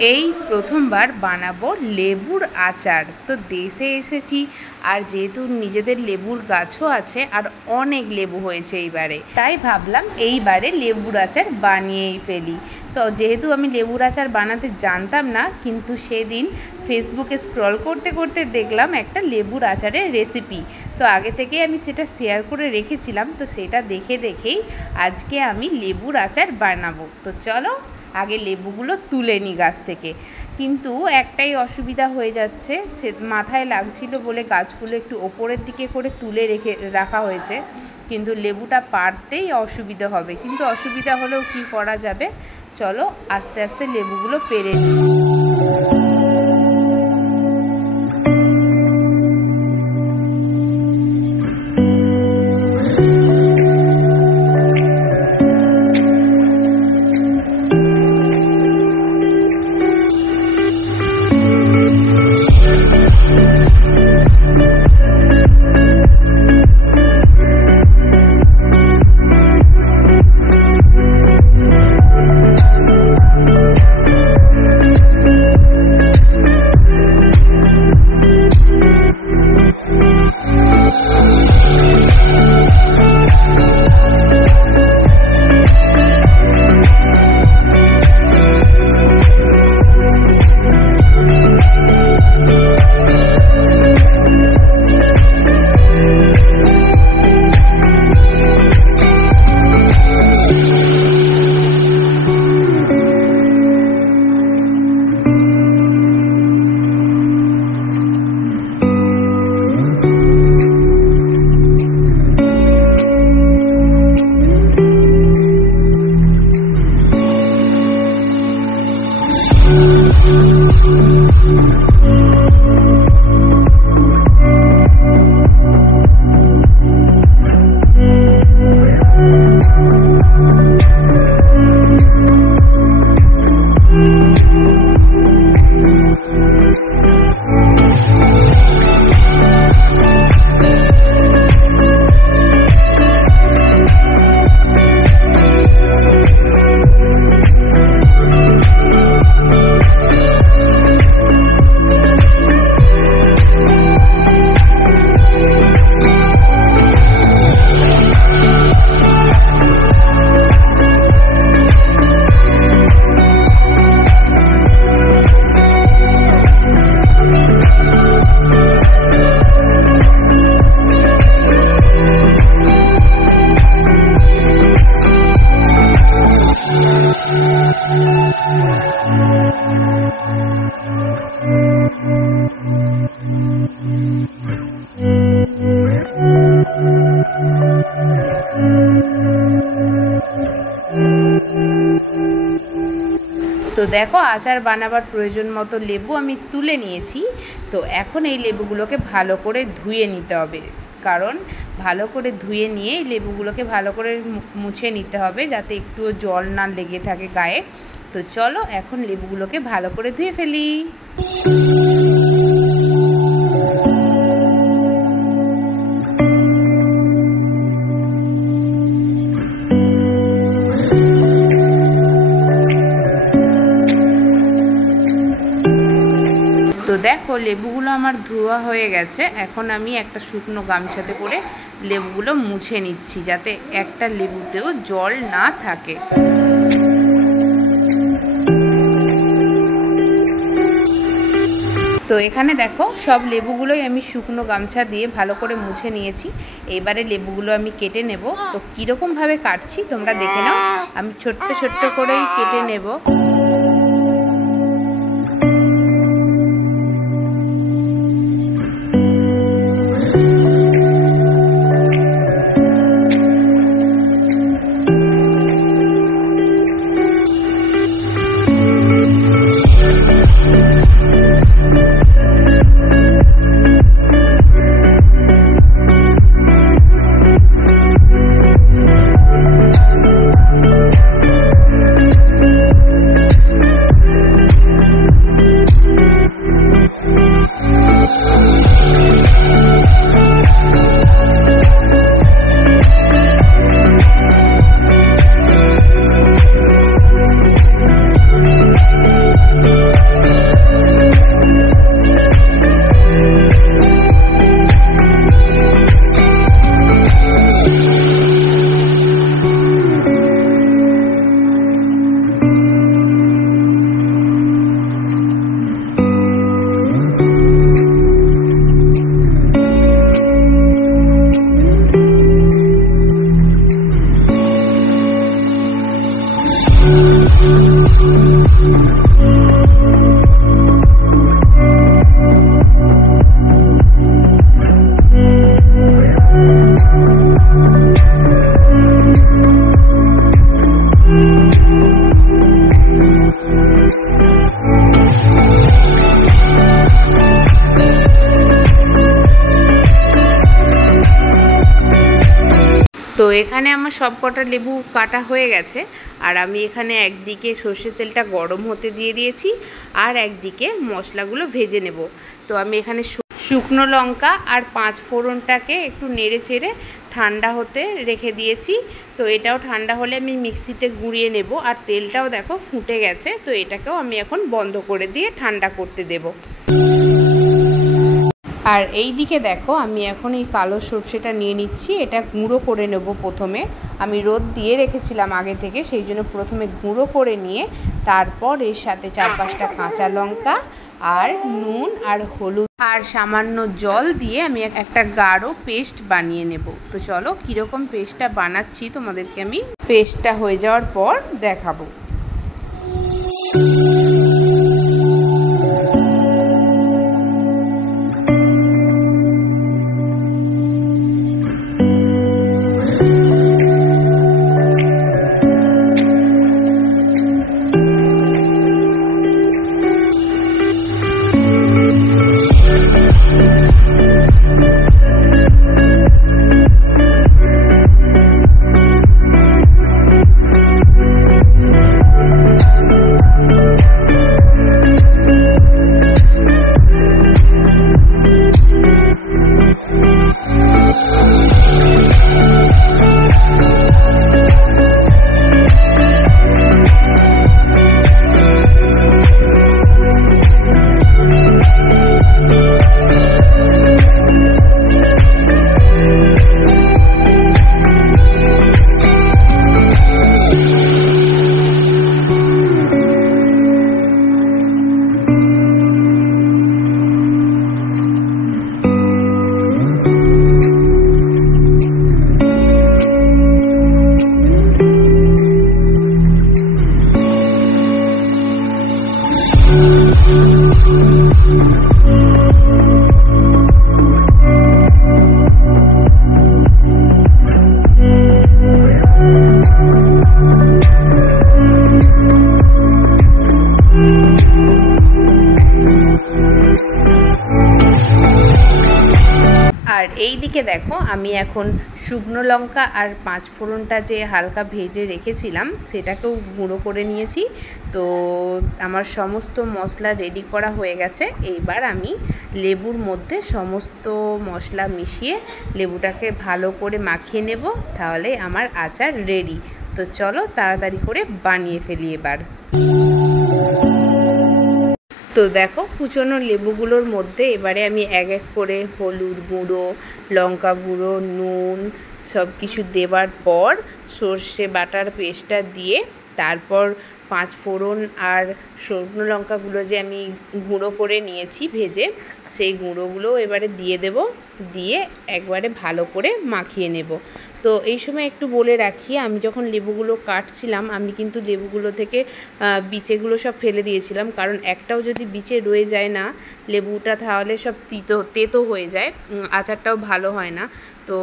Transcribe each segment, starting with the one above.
এই প্রথমবার বানাবো লেবুর আচার। তো দেশে এসেছি আর যেহেতু নিজেদের লেবুর গাছও আছে আর অনেক লেবু হয়েছে এইবারে, তাই ভাবলাম এইবারে লেবুর আচার বানিয়েই ফেলি। তো যেহেতু আমি লেবুর আচার বানাতে জানতাম না, কিন্তু সেদিন ফেসবুকে স্ক্রল করতে করতে দেখলাম একটা লেবুর আচারের রেসিপি। তো আগে থেকে আমি সেটা শেয়ার করে রেখেছিলাম, তো সেটা দেখেই আজকে আমি লেবুর আচার বানাবো। তো চলো আগে লেবুগুলো তুলে নিই গাছ থেকে। কিন্তু একটাই অসুবিধা হয়ে যাচ্ছে, সে মাথায় লাগছিল বলে গাছগুলো একটু ওপরের দিকে করে তুলে রাখা হয়েছে, কিন্তু লেবুটা পাড়তেই অসুবিধা হবে। কিন্তু অসুবিধা হলেও কি করা যাবে, চলো আস্তে আস্তে লেবুগুলো পেরে নিই। তো দেখো আচার বানাবার প্রয়োজন মতো লেবু আমি তুলে নিয়েছি। তো এখন এই লেবুগুলোকে ভালো করে ধুয়ে নিতে হবে, কারণ ভালো করে ধুয়ে নিয়ে লেবুগুলোকে ভালো করে মুছে নিতে হবে, যাতে একটুও জল না লেগে থাকে গায়ে। তো চলো এখন লেবুগুলোকে ভালো করে ধুয়ে ফেলি। তো দেখো লেবুগুলো আমার ধোয়া হয়ে গেছে। এখন আমি একটা শুকনো গামছাতে করে লেবুগুলো মুছে নিচ্ছি, যাতে একটা লেবুতেও জল না থাকে। তো এখানে দেখো সব লেবুগুলোই আমি শুকনো গামছা দিয়ে ভালো করে মুছে নিয়েছি। এবারে লেবুগুলো আমি কেটে নেব। তো কীরকমভাবে কাটছি তোমরা দেখে নাও, আমি ছোট্ট ছোট্ট করেই কেটে নেব। এখানে আমার সব কটা লেবু কাটা হয়ে গেছে, আর আমি এখানে একদিকে সর্ষের তেলটা গরম হতে দিয়ে দিয়েছি, আর একদিকে মশলাগুলো ভেজে নেব। তো আমি এখানে শুকনো লঙ্কা আর 5 ফোড়নটাকে একটু নেড়ে চেড়ে ঠান্ডা হতে রেখে দিয়েছি। তো এটাও ঠান্ডা হলে আমি মিক্সিতে গুঁড়িয়ে নেব। আর তেলটাও দেখো ফুটে গেছে, তো এটাকেও আমি এখন বন্ধ করে দিয়ে ঠান্ডা করতে দেব। আর এই দিকে দেখো আমি এখন এই কালো সর্ষেটা নিয়ে নিচ্ছি, এটা গুঁড়ো করে নেব। প্রথমে আমি রোদ দিয়ে রেখেছিলাম আগে থেকে, সেই জন্য প্রথমে গুঁড়ো করে নিয়ে তারপর এর সাথে 4-5টা কাঁচা লঙ্কা আর নুন আর হলুদ আর সামান্য জল দিয়ে আমি একটা গাঢ় পেস্ট বানিয়ে নেব। তো চলো কীরকম পেস্টটা বানাচ্ছি তোমাদেরকে আমি পেস্টটা হয়ে যাওয়ার পর দেখাবো। আর এই দিকে দেখো আমি এখন শুকনো লঙ্কা আর 5 ফোড়নটা যে হালকা ভেজে রেখেছিলাম সেটাকেও গুঁড়ো করে নিয়েছি। তো আমার সমস্ত মশলা রেডি করা হয়ে গেছে। এইবার আমি লেবুর মধ্যে সমস্ত মশলা মিশিয়ে লেবুটাকে ভালো করে মাখিয়ে নেব, তাহলে আমার আচার রেডি। তো চলো তাড়াতাড়ি করে বানিয়ে ফেলি এবার। তো দেখো কুচনো লেবুগুলোর মধ্যে এবারে আমি এক এক করে হলুদ গুঁড়ো, লঙ্কা গুঁড়ো, নুন সব কিছু দেওয়ার পর সর্ষে বাটার পেস্টটা দিয়ে তারপর 5 ফোড়ন আর শুকনো লঙ্কাগুলো যে আমি গুঁড়ো করে নিয়েছি ভেজে, সেই গুঁড়োগুলো এবারে দিয়ে দেব, দিয়ে একবারে ভালো করে মাখিয়ে নেব। তো এই সময় একটু বলে রাখি, আমি যখন লেবুগুলো কাটছিলাম আমি কিন্তু লেবুগুলো থেকে বিচেগুলো সব ফেলে দিয়েছিলাম, কারণ একটাও যদি বিচে রয়ে যায় না লেবুটা তাহলে সব তেতো হয়ে যায়, আচারটাও ভালো হয় না। তো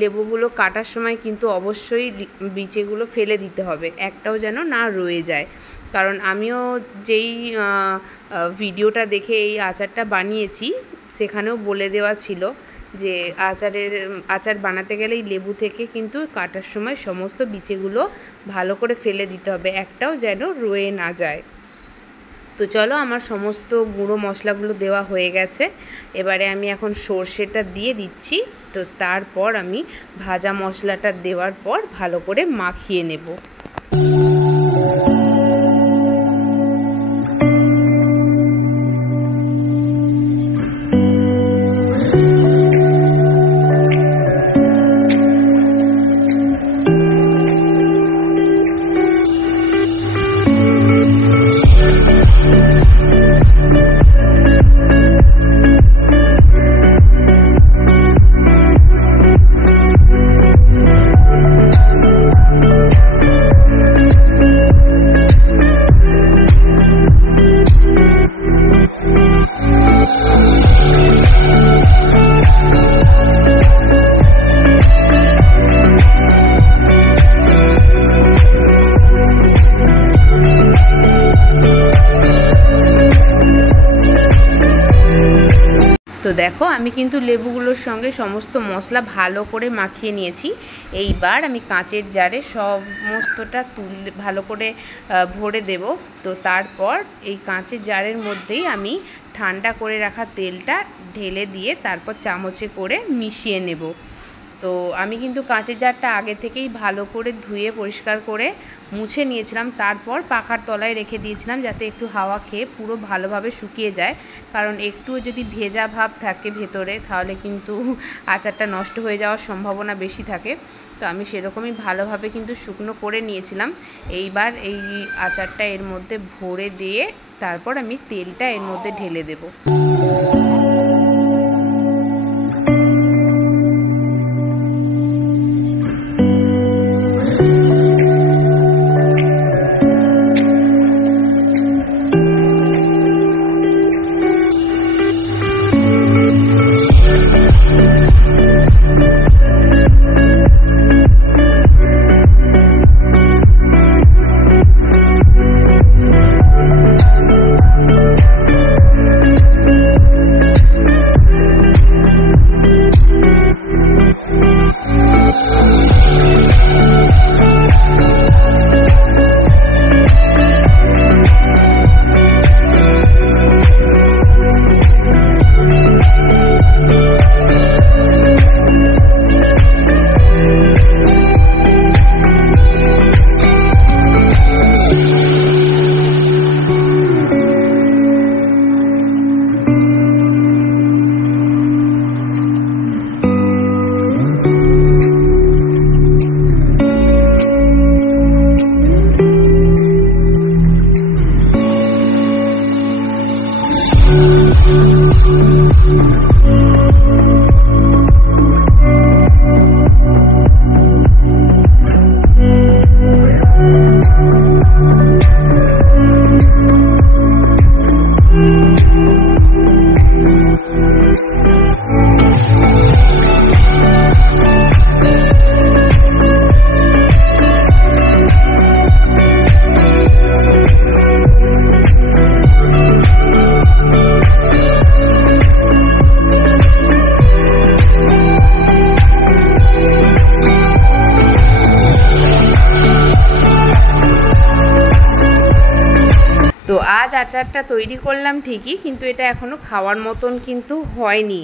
লেবুগুলো কাটার সময় কিন্তু অবশ্যই বিচেগুলো ফেলে দিতে হবে, একটাও যেন না রয়ে যায়। কারণ আমিও যেই ভিডিওটা দেখে এই আচারটা বানিয়েছি সেখানেও বলে দেওয়া ছিল যে আচার বানাতে গেলে এই লেবু থেকে কিন্তু কাটার সময় সমস্ত বিচেগুলো ভালো করে ফেলে দিতে হবে, একটাও যেন রয়ে না যায়। তো চলো আমার সমস্ত গুঁড়ো মশলাগুলো দেওয়া হয়ে গেছে, এবারে আমি এখন সর্ষেটা দিয়ে দিচ্ছি। তো তারপর আমি ভাজা মশলাটা দেওয়ার পর ভালো করে মাখিয়ে নেব। তো দেখো আমি কিন্তু লেবুগুলোর সঙ্গে সমস্ত মশলা ভালো করে মাখিয়ে নিয়েছি। এইবার আমি কাঁচের জারে সমস্তটা তুলে ভালো করে ভরে দেব। তো তারপর এই কাঁচের জারের মধ্যেই আমি ঠান্ডা করে রাখা তেলটা ঢেলে দিয়ে তারপর চামচে করে মিশিয়ে নেব। তো আমি কিন্তু কাঁচের জারটা আগে থেকেই ভালো করে ধুয়ে পরিষ্কার করে মুছে নিয়েছিলাম, তারপর পাখার তলায় রেখে দিয়েছিলাম যাতে একটু হাওয়া খেয়ে পুরো ভালোভাবে শুকিয়ে যায়। কারণ একটুও যদি ভেজা ভাব থাকে ভেতরে তাহলে কিন্তু আচারটা নষ্ট হয়ে যাওয়ার সম্ভাবনা বেশি থাকে। তো আমি সেরকমই ভালোভাবে কিন্তু শুকনো করে নিয়েছিলাম। এইবার এই আচারটা এর মধ্যে ভরে দিয়ে তারপর আমি তেলটা এর মধ্যে ঢেলে দেব। তো আজ আচারটা তৈরি করলাম ঠিকই, কিন্তু এটা এখনও খাওয়ার মতন কিন্তু হয়নি।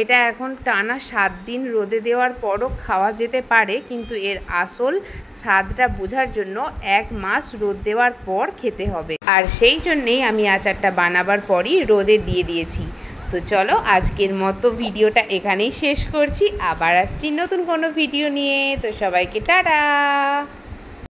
এটা এখন টানা 7 দিন রোদে দেওয়ার পরও খাওয়া যেতে পারে, কিন্তু এর আসল স্বাদটা বোঝার জন্য 1 মাস রোদ দেওয়ার পর খেতে হবে। আর সেই জন্যেই আমি আচারটা বানাবার পরই রোদে দিয়ে দিয়েছি। তো চলো আজকের মতো ভিডিওটা এখানেই শেষ করছি, আবার আসছি নতুন কোনো ভিডিও নিয়ে। তো সবাইকে টাটা।